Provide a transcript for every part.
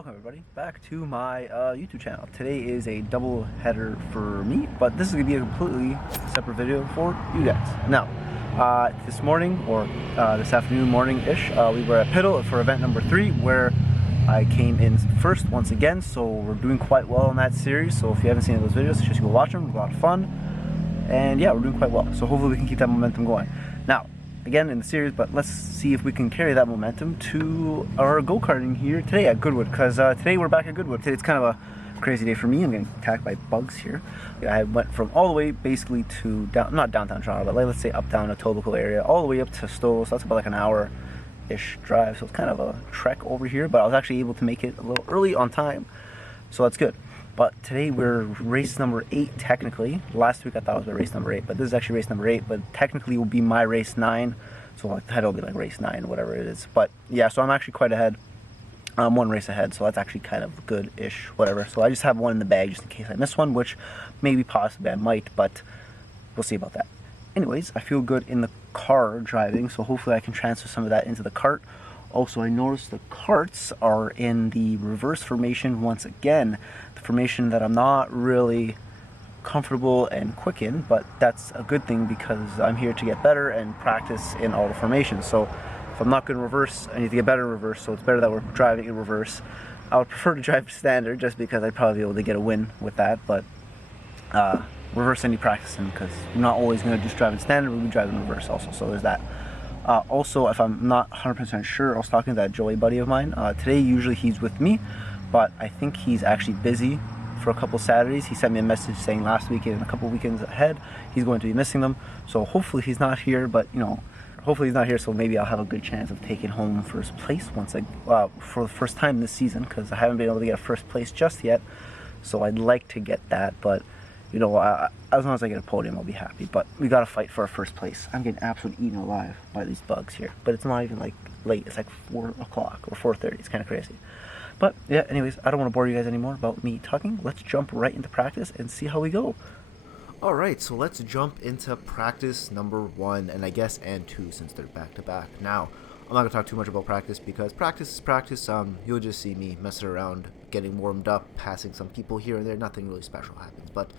Welcome everybody back to my YouTube channel. Today is a double header for me, but this is going to be a completely separate video for you guys. Now, this morning, or this afternoon morning-ish, we were at Piddle for event number 3, where I came in first once again, so we're doing quite well in that series. So if you haven't seen those videos, just go watch them. It was a lot of fun, and yeah, we're doing quite well. So hopefully we can keep that momentum going. Now, again in the series, but let's see if we can carry that momentum to our go-karting here today at GoodWood, because today we're back at GoodWood. Today it's kind of a crazy day for me. I'm getting attacked by bugs here. I went from all the way basically to not downtown Toronto, but like, let's say up down to Etobicoke area, all the way up to Stowe, so that's about like an hour-ish drive, so it's kind of a trek over here, but I was actually able to make it a little early on time, so that's good. But today we're race number 8 technically. Last week I thought it was race number 8, but this is actually race number 8, but technically will be my race 9. So like the head will be like race 9, whatever it is. But yeah, so I'm actually quite ahead. I'm one race ahead, so that's actually kind of good-ish, whatever. So I just have one in the bag just in case I miss one, which maybe possibly I might, but we'll see about that. Anyways, I feel good in the car driving, so hopefully I can transfer some of that into the cart. Also, I noticed the carts are in the reverse formation once again, the formation that I'm not really comfortable and quick in, but that's a good thing because I'm here to get better and practice in all the formations. So if I'm not good in reverse, I need to get better in reverse, so it's better that we're driving in reverse. I would prefer to drive standard just because I'd probably be able to get a win with that, but reverse I need practicing because I'm not always going to just drive in standard, we'll be driving in reverse also, so there's that. Also, if I'm not 100% sure, I was talking to that Joey buddy of mine. Today, usually he's with me, but I think he's actually busy for a couple Saturdays. He sent me a message saying last week and a couple weekends ahead, he's going to be missing them. So hopefully he's not here, but you know, hopefully he's not here, so maybe I'll have a good chance of taking home first place once for the first time this season, because I haven't been able to get a first place just yet. So I'd like to get that, but you know, as long as I get a podium, I'll be happy. But we gotta fight for our first place. I'm getting absolutely eaten alive by these bugs here. But it's not even like late. It's like 4 o'clock or 4:30. It's kind of crazy. But yeah, anyways, I don't want to bore you guys anymore about me talking. Let's jump right into practice and see how we go. Alright, so let's jump into practice number 1, and I guess and 2 since they're back to back. Now, I'm not gonna talk too much about practice because practice is practice. You'll just see me messing around, getting warmed up, passing some people here and there. Nothing really special happens. But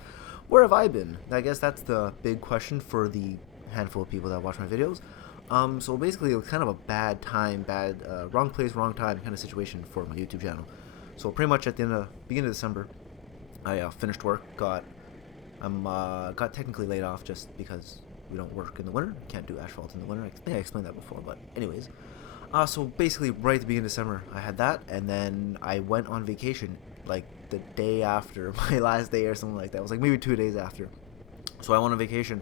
where have I been? I guess that's the big question for the handful of people that watch my videos. So basically, it was kind of a bad time, wrong place, wrong time kind of situation for my YouTube channel. So pretty much at the beginning of December, I finished work, got technically laid off just because we don't work in the winter, can't do asphalt in the winter. I think I explained that before, but anyways. So basically, right at the beginning of December, I had that, and then I went on vacation, like the day after my last day or something like that. It was like maybe 2 days after. So I went on vacation,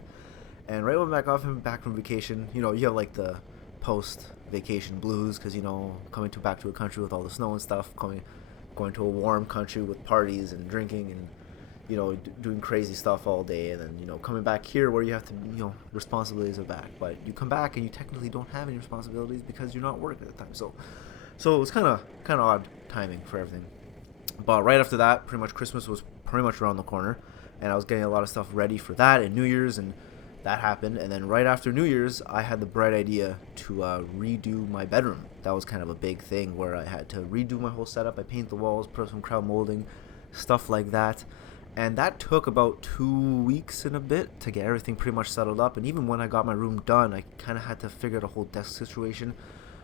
and right when I'm back from vacation, you know, you have like the post-vacation blues, because you know, coming back to a country with all the snow and stuff, going to a warm country with parties and drinking and you know, doing crazy stuff all day, and then, you know, coming back here where you have to, you know, responsibilities are back, but you come back and you technically don't have any responsibilities because you're not working at the time. So it was kind of odd timing for everything. But right after that, pretty much Christmas was pretty much around the corner, and I was getting a lot of stuff ready for that and New Year's, and that happened. And then right after New Year's, I had the bright idea to redo my bedroom. That was kind of a big thing where I had to redo my whole setup. I painted the walls, put up some crowd molding, stuff like that. And that took about 2 weeks and a bit to get everything pretty much settled up. And even when I got my room done, I kind of had to figure out a whole desk situation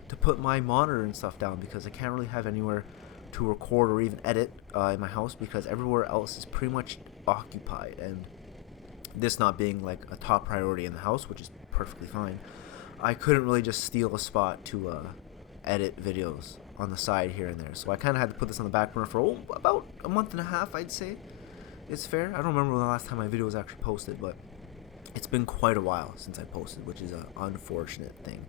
to put my monitor and stuff down, because I can't really have anywhere to record or even edit in my house, because everywhere else is pretty much occupied. And this not being like a top priority in the house, which is perfectly fine, I couldn't really just steal a spot to edit videos on the side here and there. So I kind of had to put this on the back burner for about a month and a half, I'd say. It's fair. I don't remember when the last time my video was actually posted, but it's been quite a while since I posted, which is an unfortunate thing.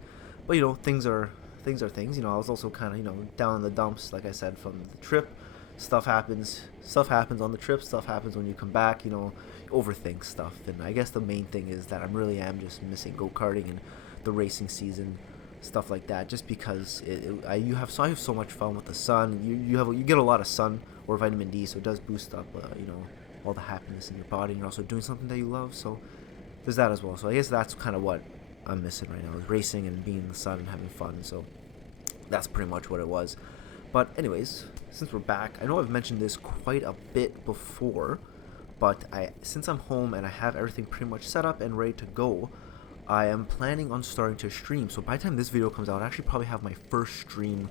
But you know, things are things. You know, I was also kind of, you know, down in the dumps, like I said, from the trip. Stuff happens on the trip. Stuff happens when you come back. You know, you overthink stuff. And I guess the main thing is that I really am just missing go-karting and the racing season, stuff like that. Just because I have so much fun with the sun. You get a lot of sun or vitamin D, so it does boost up, you know, all the happiness in your body, and you're also doing something that you love, so there's that as well. So I guess that's kind of what I'm missing right now, is racing and being in the sun and having fun. So that's pretty much what it was. But anyways, since we're back, I know I've mentioned this quite a bit before, but since I'm home and I have everything pretty much set up and ready to go, I am planning on starting to stream. So by the time this video comes out, I actually probably have my first stream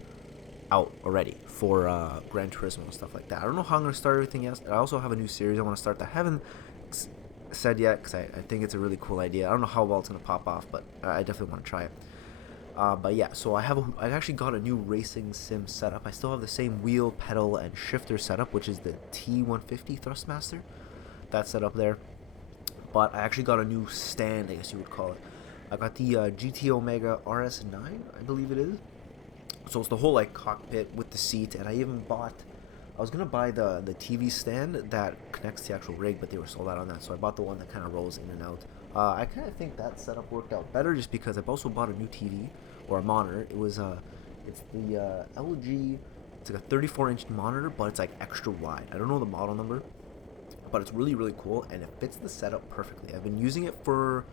out already for Gran Turismo and stuff like that. I don't know how I'm going to start everything yet. I also have a new series I want to start that I haven't said yet because I think it's a really cool idea. I don't know how well it's going to pop off, but I definitely want to try it. But yeah, so I actually got a new racing sim setup. I still have the same wheel, pedal, and shifter setup, which is the T150 Thrustmaster. That's set up there. But I actually got a new stand, I guess you would call it. I got the GT Omega RS9, I believe it is. So it's the whole like cockpit with the seat, and I even bought, I was gonna buy the TV stand that connects to the actual rig, but they were sold out on that, so I bought the one that kind of rolls in and out. I kind of think that setup worked out better, just because I've also bought a new TV or a monitor. It was it's the LG. It's like a 34-inch monitor, but it's like extra wide. I don't know the model number, but it's really, really cool, and it fits the setup perfectly. I've been using it for,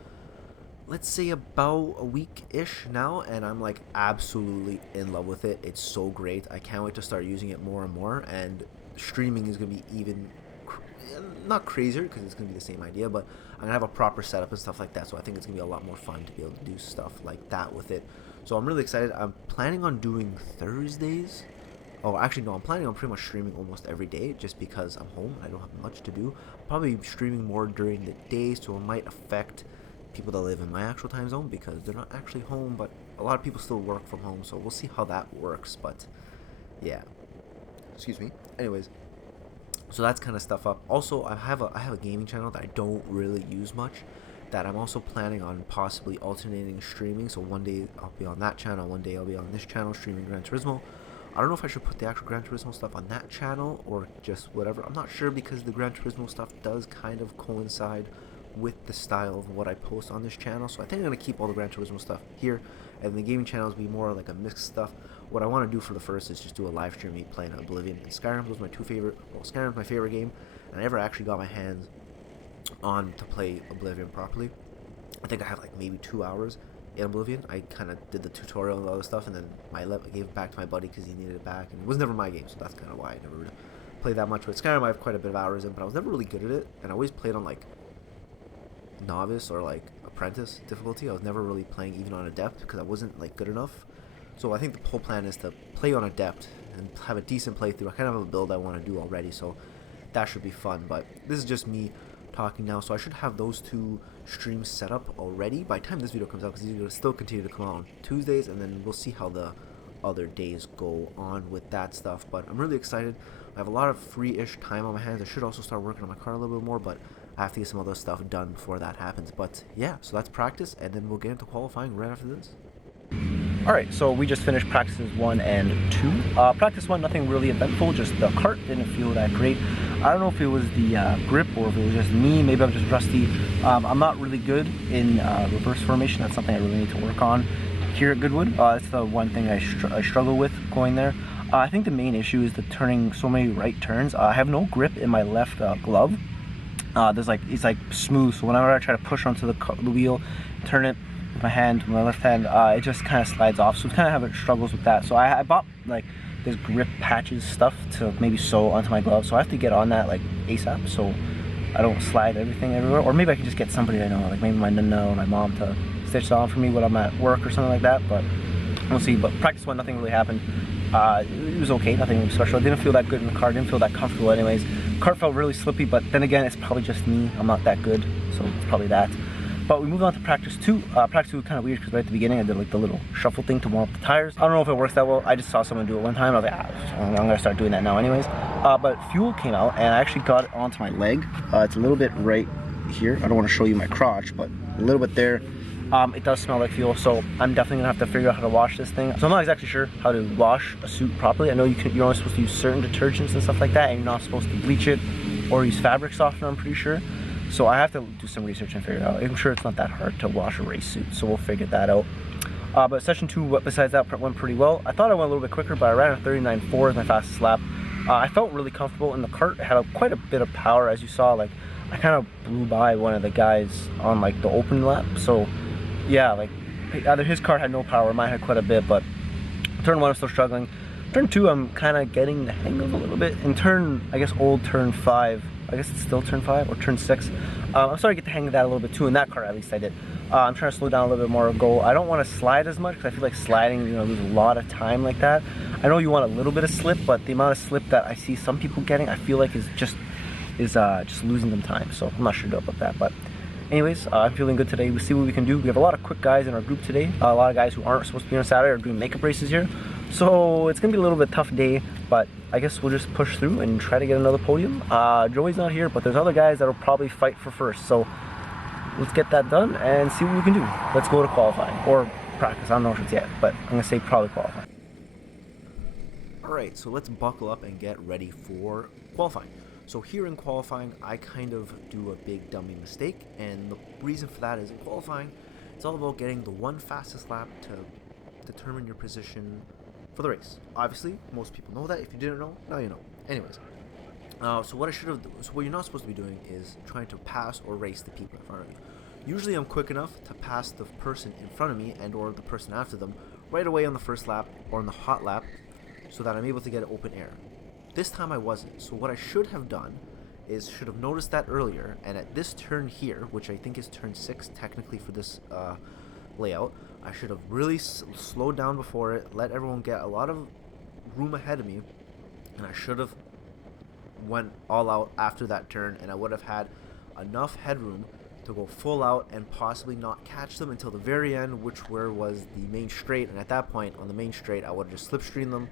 let's say, about a week-ish now, and I'm like absolutely in love with it. It's so great. I can't wait to start using it more and more, and streaming is going to be even not crazier because it's going to be the same idea, but I'm going to have a proper setup and stuff like that, so I think it's going to be a lot more fun to be able to do stuff like that with it. So I'm really excited. I'm planning on doing Thursdays. Oh, actually, no, I'm planning on pretty much streaming almost every day just because I'm home. I don't have much to do. Probably streaming more during the day, so it might affect people that live in my actual time zone because they're not actually home, but a lot of people still work from home, so we'll see how that works. But yeah, excuse me. Anyways, so that's kind of stuff up. Also, I have a gaming channel that I don't really use much, that I'm also planning on possibly alternating streaming. So one day I'll be on that channel, one day I'll be on this channel streaming Gran Turismo. I don't know if I should put the actual Gran Turismo stuff on that channel or just whatever. I'm not sure because the Gran Turismo stuff does kind of coincide with the style of what I post on this channel. So I think I'm going to keep all the Gran Turismo stuff here, and the gaming channels be more like a mixed stuff. What I want to do for the first is just do a live stream me playing Oblivion and Skyrim. Those are my two favorite. Well, Skyrim's my favorite game, and I never actually got my hands on to play Oblivion properly. I think I have like maybe 2 hours in Oblivion. I kind of did the tutorial and all this stuff, and then I gave it back to my buddy because he needed it back, and it was never my game, so that's kind of why I never really played that much. With Skyrim, I have quite a bit of hours in, but I was never really good at it, and I always played on like novice or like apprentice difficulty. I was never really playing even on adept because I wasn't like good enough. So I think the whole plan is to play on adept and have a decent playthrough. I kind of have a build I want to do already, so that should be fun. But this is just me talking now, so I should have those two streams set up already by the time this video comes out, because these are going to still continue to come out on Tuesdays, and then we'll see how the other days go on with that stuff. But I'm really excited. I have a lot of free-ish time on my hands. I should also start working on my car a little bit more, but I have to get some other stuff done before that happens. But yeah, so that's practice, and then we'll get into qualifying right after this. Alright, so we just finished practices 1 and 2. Practice 1, nothing really eventful, just the cart didn't feel that great. I don't know if it was the grip or if it was just me, maybe I'm just rusty. I'm not really good in reverse formation. That's something I really need to work on here at GoodWood. That's the one thing I struggle with going there. I think the main issue is the turning so many right turns. I have no grip in my left glove. It's like smooth, so whenever I try to push onto the wheel, turn it with my hand, with my left hand, it just kind of slides off. So kind of have struggles with that. So I bought like this grip patches stuff to maybe sew onto my glove. So I have to get on that like ASAP, so I don't slide everything everywhere. Or maybe I can just get somebody I know, like maybe my nana or my mom, to stitch it on for me when I'm at work or something like that. But we'll see. But practice 1, nothing really happened. It was okay, nothing really special. It didn't feel that good in the car, didn't feel that comfortable anyways. Cart felt really slippy, but then again, it's probably just me. I'm not that good, so it's probably that. But we moved on to practice 2. Practice 2 was kind of weird because right at the beginning I did like the little shuffle thing to warm up the tires. I don't know if it works that well. I just saw someone do it one time. I was like, I'm gonna start doing that now anyways. But fuel came out and I actually got it onto my leg. It's a little bit right here. I don't want to show you my crotch, but a little bit there. It does smell like fuel, so I'm definitely gonna have to figure out how to wash this thing. So I'm not exactly sure how to wash a suit properly. I know you're only supposed to use certain detergents and stuff like that, and you're not supposed to bleach it or use fabric softener, I'm pretty sure. So I have to do some research and figure it out. I'm sure it's not that hard to wash a race suit, so we'll figure that out. But session 2, besides that, went pretty well. I thought I went a little bit quicker, but I ran a 39.4 as my fastest lap. I felt really comfortable in the cart. It had quite a bit of power, as you saw. Like, I kind of blew by one of the guys on like the open lap. So yeah, like either his cart had no power, mine had quite a bit, but turn 1 I'm still struggling. Turn 2, I'm kind of getting the hang of a little bit. In turn, I guess old turn 5, I guess it's still turn 5 or turn 6. I'm starting to get the hang of that a little bit too. In that car, at least I did. I'm trying to slow down a little bit more. I don't want to slide as much because I feel like sliding, you know, lose a lot of time like that. I know you want a little bit of slip, but the amount of slip that I see some people getting, I feel like is just losing them time. So I'm not sure about that, but. Anyways, I'm feeling good today. We'll see what we can do. We have a lot of quick guys in our group today. A lot of guys who aren't supposed to be on Saturday are doing makeup races here. So it's going to be a little bit tough day, but I guess we'll just push through and try to get another podium. Joey's not here, but there's other guys that will probably fight for first. So let's get that done and see what we can do. Let's go to qualifying or practice. I don't know if it's yet, but I'm going to say probably qualifying. Alright, so let's buckle up and get ready for qualifying. So here in qualifying, I kind of do a big dummy mistake, and the reason for that is in qualifying, it's all about getting the one fastest lap to determine your position for the race. Obviously, most people know that. If you didn't know, now you know. Anyways, so what you're not supposed to be doing is trying to pass or race the people in front of you. Usually I'm quick enough to pass the person in front of me and or the person after them right away on the first lap or on the hot lap so that I'm able to get open air. This time I wasn't, so what I should have done is should have noticed that earlier, and at this turn here, which I think is turn 6 technically for this layout, I should have really slowed down before it, let everyone get a lot of room ahead of me, and I should have went all out after that turn, and I would have had enough headroom to go full out and possibly not catch them until the very end, which was the main straight, and at that point on the main straight I would have just slipstreamed them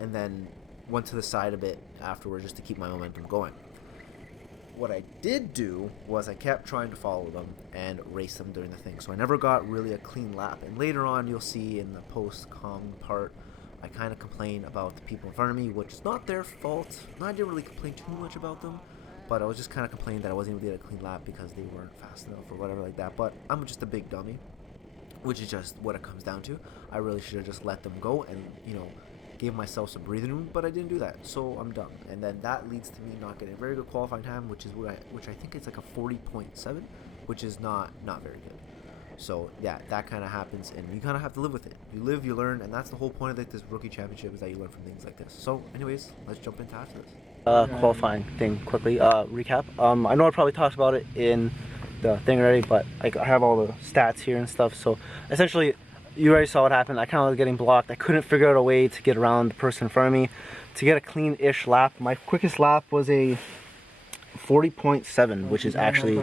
and then went to the side a bit afterwards just to keep my momentum going. What I did do was I kept trying to follow them and race them during the thing, so I never got really a clean lap. And later on you'll see in the post-com part I kind of complain about the people in front of me, which is not their fault. I didn't really complain too much about them, but I was just kind of complaining that I wasn't able to get a clean lap because they weren't fast enough or whatever like that. But I'm just a big dummy, which is just what it comes down to. I really should have just let them go and, you know, gave myself some breathing room, but I didn't do that, so I'm done. And then that leads to me not getting a very good qualifying time, which I think it's like a 40.7, which is not very good. So yeah, that kind of happens, and you kind of have to live with it. You live, you learn, and that's the whole point of like this rookie championship, is that you learn from things like this. So anyways, let's jump into after this. Qualifying thing quickly. Recap. I know I probably talked about it in the thing already, but like I have all the stats here and stuff. So essentially, you already saw what happened. I kind of was getting blocked. I couldn't figure out a way to get around the person in front of me to get a clean-ish lap. My quickest lap was a 40.7, which is actually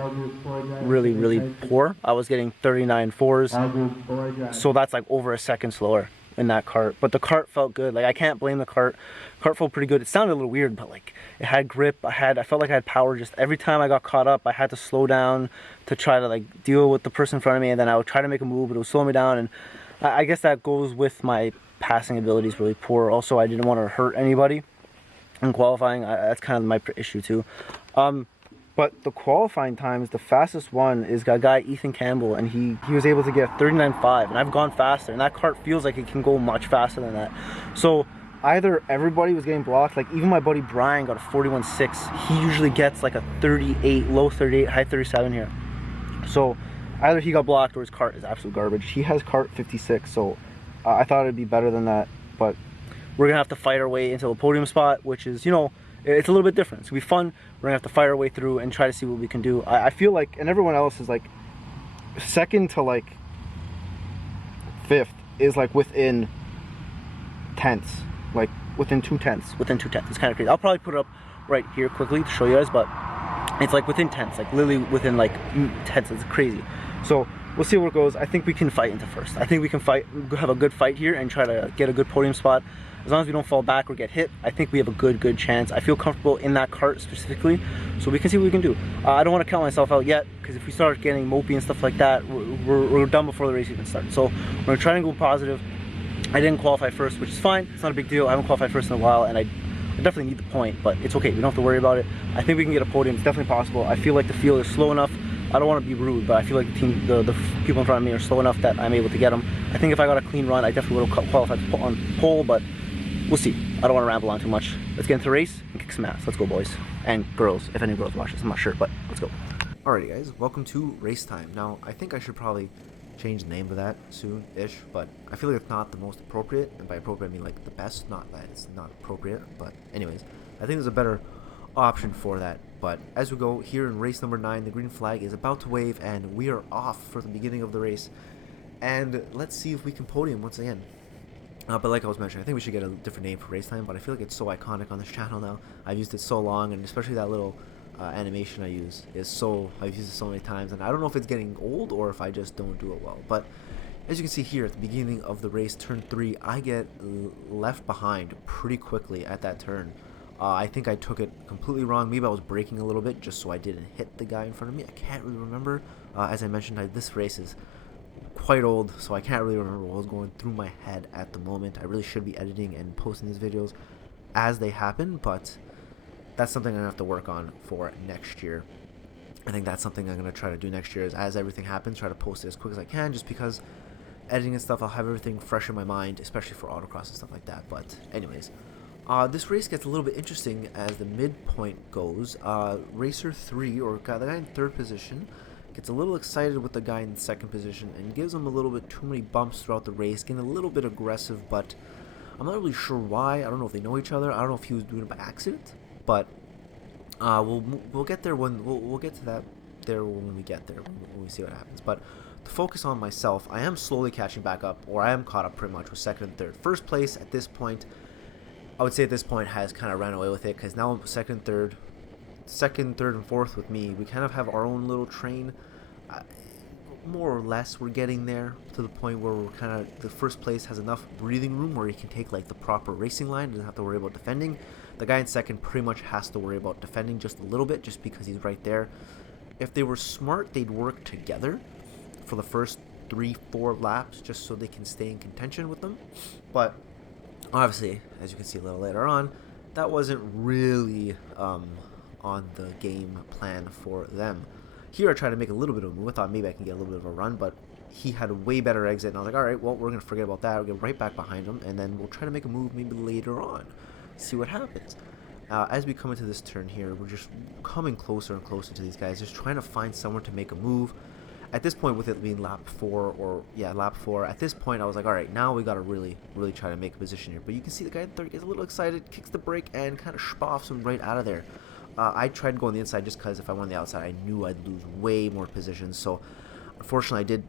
really, really poor. I was getting 39.4s, so that's like over a second slower in that cart. But the cart felt good. Like, I can't blame the cart. Cart felt pretty good. It sounded a little weird, but like it had grip. I felt like I had power. Just every time I got caught up, I had to slow down to try to like deal with the person in front of me, and then I would try to make a move, but it would slow me down. And I guess that goes with my passing abilities really poor. Also, I didn't want to hurt anybody in qualifying. That's kind of my issue too. But the qualifying times, the fastest one is a guy, Ethan Campbell, and he was able to get 39.5, and I've gone faster, and that cart feels like it can go much faster than that. So either everybody was getting blocked, like even my buddy Brian got a 41.6. He usually gets like a 38, low 38, high 37 here. So either he got blocked or his cart is absolute garbage. He has cart 56, so I thought it'd be better than that, but we're gonna have to fight our way into a podium spot, which is, you know, it's a little bit different. It's gonna be fun. We're gonna have to fight our way through and try to see what we can do. I feel like, and everyone else is like second to like 5th is like within tenths, like within 2 tenths. It's kind of crazy. I'll probably put it up right here quickly to show you guys, but it's like within tenths, like literally within like tenths. It's crazy. So we'll see where it goes. I think we can fight into first. I think we can have a good fight here and try to get a good podium spot. As long as we don't fall back or get hit, I think we have a good chance. I feel comfortable in that cart specifically, so we can see what we can do. I don't want to count myself out yet, because if we start getting mopey and stuff like that, we're done before the race even starts. So we're going to try and go positive. I didn't qualify first, which is fine. It's not a big deal. I haven't qualified first in a while, and I definitely need the point, but it's okay. We don't have to worry about it. I think we can get a podium. It's definitely possible. I fole like the field is slow enough. I don't want to be rude, but I feel like the team, the people in front of me are slow enough that I'm able to get them. I think if I got a clean run, I definitely would have qualified on pole, but we'll see. I don't want to ramble on too much. Let's get into the race and kick some ass. Let's go, boys. And girls, if any girls watch this. I'm not sure, but let's go. Alrighty, guys. Welcome to race time. Now, I think I should probably change the name of that soon-ish, but I feel like it's not the most appropriate, and by appropriate I mean like the best, not that it's not appropriate, but anyways, I think there's a better option for that. But as we go here in race number 9, the green flag is about to wave, and we are off for the beginning of the race, and let's see if we can podium once again. But like I was mentioning, I think we should get a different name for race time, but I feel like it's so iconic on this channel now. I've used it so long, and especially that little animation I use is so, I've used it so many times, and I don't know if it's getting old or if I just don't do it well. But as you can see here at the beginning of the race, turn 3, I get left behind pretty quickly at that turn. I think I took it completely wrong. Maybe I was braking a little bit just so I didn't hit the guy in front of me. I can't really remember. As I mentioned, this race is quite old, so I can't really remember what was going through my head at the moment. I really should be editing and posting these videos as they happen, but that's something I'm going to have to work on for next year. I think that's something I'm going to try to do next year, is as everything happens, try to post it as quick as I can, just because editing and stuff, I'll have everything fresh in my mind, especially for autocross and stuff like that. But anyways, this race gets a little bit interesting as the midpoint goes. Racer 3, or the guy in 3rd position, gets a little excited with the guy in 2nd position and gives him a little bit too many bumps throughout the race, getting a little bit aggressive, but I'm not really sure why. I don't know if they know each other. I don't know if he was doing it by accident, but we'll get there when we'll get to that there when we get there, when we see what happens. But to focus on myself, I am slowly catching back up, or I am caught up pretty much with 2nd and 3rd. 1st place at this point, I would say at this point, has kind of ran away with it, because now I'm 2nd, 3rd, 3rd, and 4th with me. We kind of have our own little train. More or less, we're getting there to the point where we're kind of, the 1st place has enough breathing room where he can take like the proper racing line, doesn't have to worry about defending. The guy in 2nd pretty much has to worry about defending just a little bit, just because he's right there. If they were smart, they'd work together for the first 3-4 laps just so they can stay in contention with them. But obviously, as you can see a little later on, that wasn't really on the game plan for them. Here I tried to make a little bit of a move. I thought maybe I can get a little bit of a run, but he had a way better exit, and I was like, alright, well, we're going to forget about that. We'll get right back behind him, and then we'll try to make a move maybe later on. See what happens. As we come into this turn here, we're just coming closer and closer to these guys, just trying to find someone to make a move. At this point, with it being lap 4, lap 4, at this point I was like, alright, now we got to really try to make a position here. But you can see the guy in 3rd gets a little excited, kicks the brake, and kind of spoffs him right out of there. I tried going the inside just because if I went on the outside, I knew I'd lose way more positions. So, unfortunately, I did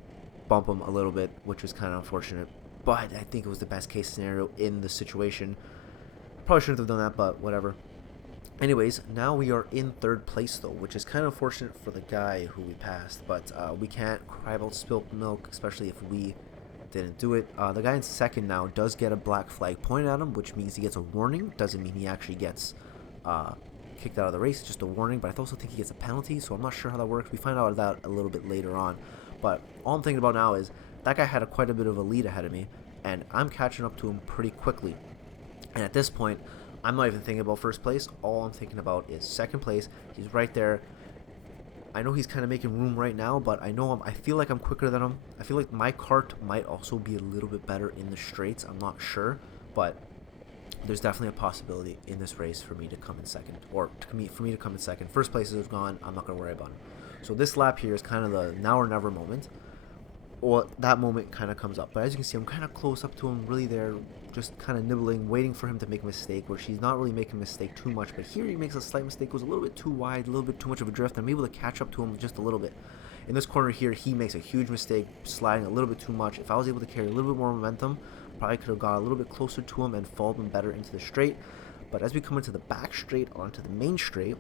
bump him a little bit, which was kind of unfortunate. But I think it was the best case scenario in the situation. Probably shouldn't have done that, but whatever. Anyways, now we are in 3rd place, though, which is kind of unfortunate for the guy who we passed. But we can't cry about spilt milk, especially if we didn't do it. The guy in 2nd now does get a black flag pointed at him, which means he gets a warning. Doesn't mean he actually gets kicked out of the race, just a warning, but I also think he gets a penalty, so I'm not sure how that works. We find out that a little bit later on, but all I'm thinking about now is that guy had quite a bit of a lead ahead of me, and I'm catching up to him pretty quickly. And at this point, I'm not even thinking about 1st place. All I'm thinking about is 2nd place. He's right there. I know he's kind of making room right now, but I feel like I'm quicker than him. I feel like my kart might also be a little bit better in the straights. I'm not sure, but there's definitely a possibility in this race for me to come in 2nd, or for me to come in 2nd. 1st place is gone. I'm not going to worry about it. So this lap here is kind of the now or never moment, or that moment kind of comes up. But as you can see, I'm kind of close up to him, really there, just kind of nibbling, waiting for him to make a mistake, where he's not really making a mistake too much. But here he makes a slight mistake, goes a little bit too wide, a little bit too much of a drift, and I'm able to catch up to him just a little bit. In this corner here, he makes a huge mistake, sliding a little bit too much. If I was able to carry a little bit more momentum, probably could have got a little bit closer to him and followed him better into the straight. But as we come into the back straight onto the main straight,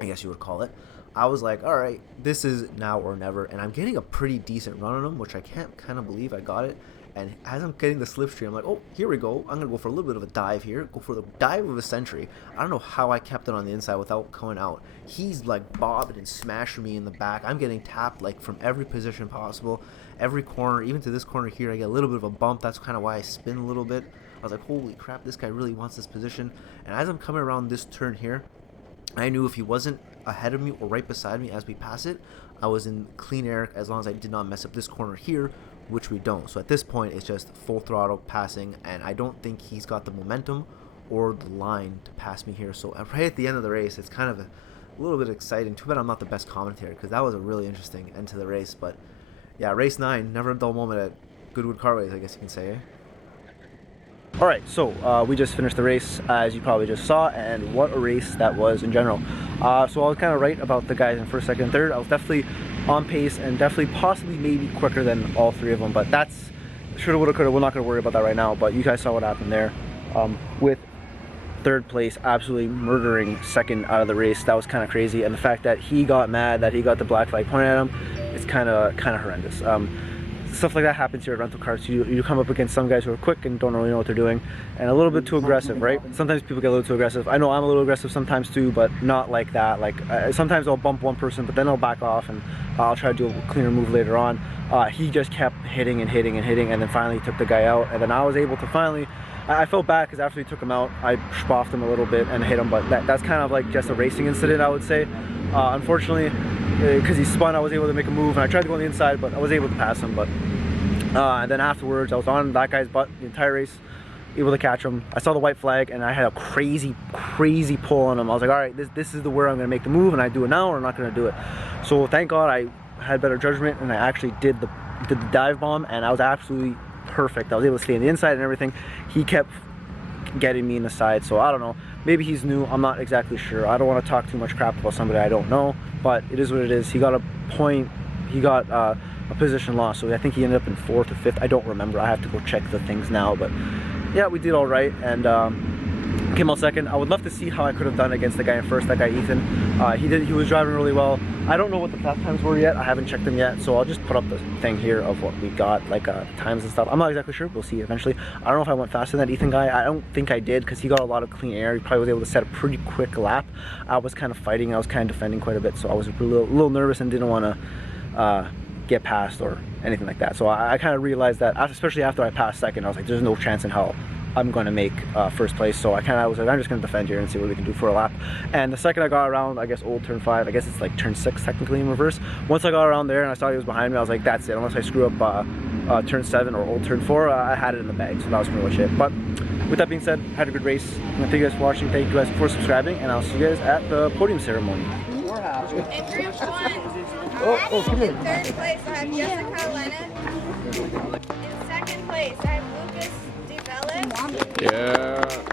I guess you would call it, I was like, alright, this is now or never, and I'm getting a pretty decent run on him, which I can't kind of believe I got it. And as I'm getting the slipstream, I'm like, oh, here we go. I'm going to go for a little bit of a dive here. Go for the dive of a century. I don't know how I kept it on the inside without coming out. He's like bobbing and smashing me in the back. I'm getting tapped like from every position possible. Every corner, even to this corner here, I get a little bit of a bump. That's kind of why I spin a little bit. I was like, holy crap, this guy really wants this position. And as I'm coming around this turn here, I knew if he wasn't ahead of me or right beside me as we pass it, I was in clean air as long as I did not mess up this corner here, which we don't. So at this point, it's just full throttle passing, and I don't think he's got the momentum or the line to pass me here. So right at the end of the race, it's kind of a little bit exciting. Too bad I'm not the best commentator, because that was a really interesting end to the race. But yeah, race 9, never a dull moment at GoodWood Kartways, I guess you can say. Alright, so we just finished the race, as you probably just saw, and what a race that was in general. So I was kind of right about the guys in first, second, and third. I was definitely on pace and definitely possibly maybe quicker than all three of them, but that's shoulda, woulda, coulda. We're not going to worry about that right now, but you guys saw what happened there. With third place absolutely murdering second out of the race, that was kind of crazy, and the fact that he got mad that he got the black flag pointed at him, it's kind of horrendous. Stuff like that happens here at rental cars. You come up against some guys who are quick and don't really know what they're doing, and a little bit too aggressive, right? Sometimes people get a little too aggressive. I know I'm a little aggressive sometimes too, but not like that. Like sometimes I'll bump one person, but then I'll back off and I'll try to do a cleaner move later on. He just kept hitting and hitting and hitting, and then finally took the guy out, and then I was able to finally, I felt bad because after he took him out, I spoffed him a little bit and hit him, but that's kind of like just a racing incident, I would say. Unfortunately, because he spun, I was able to make a move, and I tried to go on the inside, but I was able to pass him. But and then afterwards, I was on that guy's butt the entire race, able to catch him. I saw the white flag, and I had a crazy pull on him. I was like, all right, this is the where I'm going to make the move, and I do it now, or I'm not going to do it. So thank God I had better judgment, and I actually did the dive bomb, and I was absolutely perfect. I was able to stay on the inside and everything. He kept getting me in the side, so I don't know. Maybe he's new. I'm not exactly sure. I don't want to talk too much crap about somebody I don't know, but it is what it is. He got a point. He got a position loss, so I think he ended up in 4th or 5th. I don't remember. I have to go check the things now, but yeah, we did all right, and came out second. I would love to see how I could have done against the guy in first, that guy Ethan. He was driving really well. I don't know what the lap times were yet. I haven't checked them yet, so I'll just put up the thing here of what we got, like times and stuff. I'm not exactly sure. We'll see eventually. I don't know if I went faster than that Ethan guy. I don't think I did, because he got a lot of clean air. He probably was able to set a pretty quick lap. I was kind of fighting. I was kind of defending quite a bit, so I was a little nervous and didn't want to get past or anything like that. So I kind of realized that, especially after I passed second, I was like, there's no chance in hell I'm going to make first place. So I kind of was like, I'm just going to defend here and see what we can do for a lap. And the second I got around, I guess old turn 5, I guess it's like turn 6 technically in reverse. Once I got around there and I saw he was behind me, I was like, that's it. Unless I screw up turn 7 or old turn 4, I had it in the bag. So that was pretty much it. But with that being said, had a good race. Thank you guys for watching. Thank you guys for subscribing, and I'll see you guys at the podium ceremony. In group 1, come here. in 3rd place I have Jessica Lennon. In 2nd place I have Lucas DeVellis. Yeah.